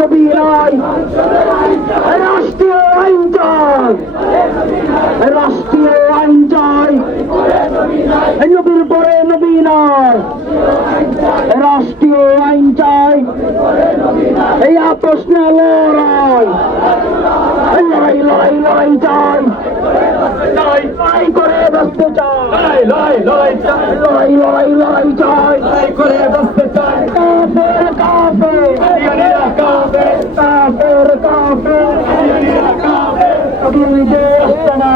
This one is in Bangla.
নবী নাই, রাষ্ট্রীয় আইন চাই, রাষ্ট্রীয় আইন চাই, নবীর পরে নবী নাই, রাষ্ট্রীয় আইন চাই, এই আপোষ না লড়াই, লড়াই লড়াই লড়াই চাই, লড়াই করে বাঁচতে চাই, লড়াই লড়াই চাই, লড়াই লড়াই লড়াই চাই, লড়াই করে বাঁচতে চাই, কাফের কাফের কাফের কাফের কাফের কাফের কবি দেশ না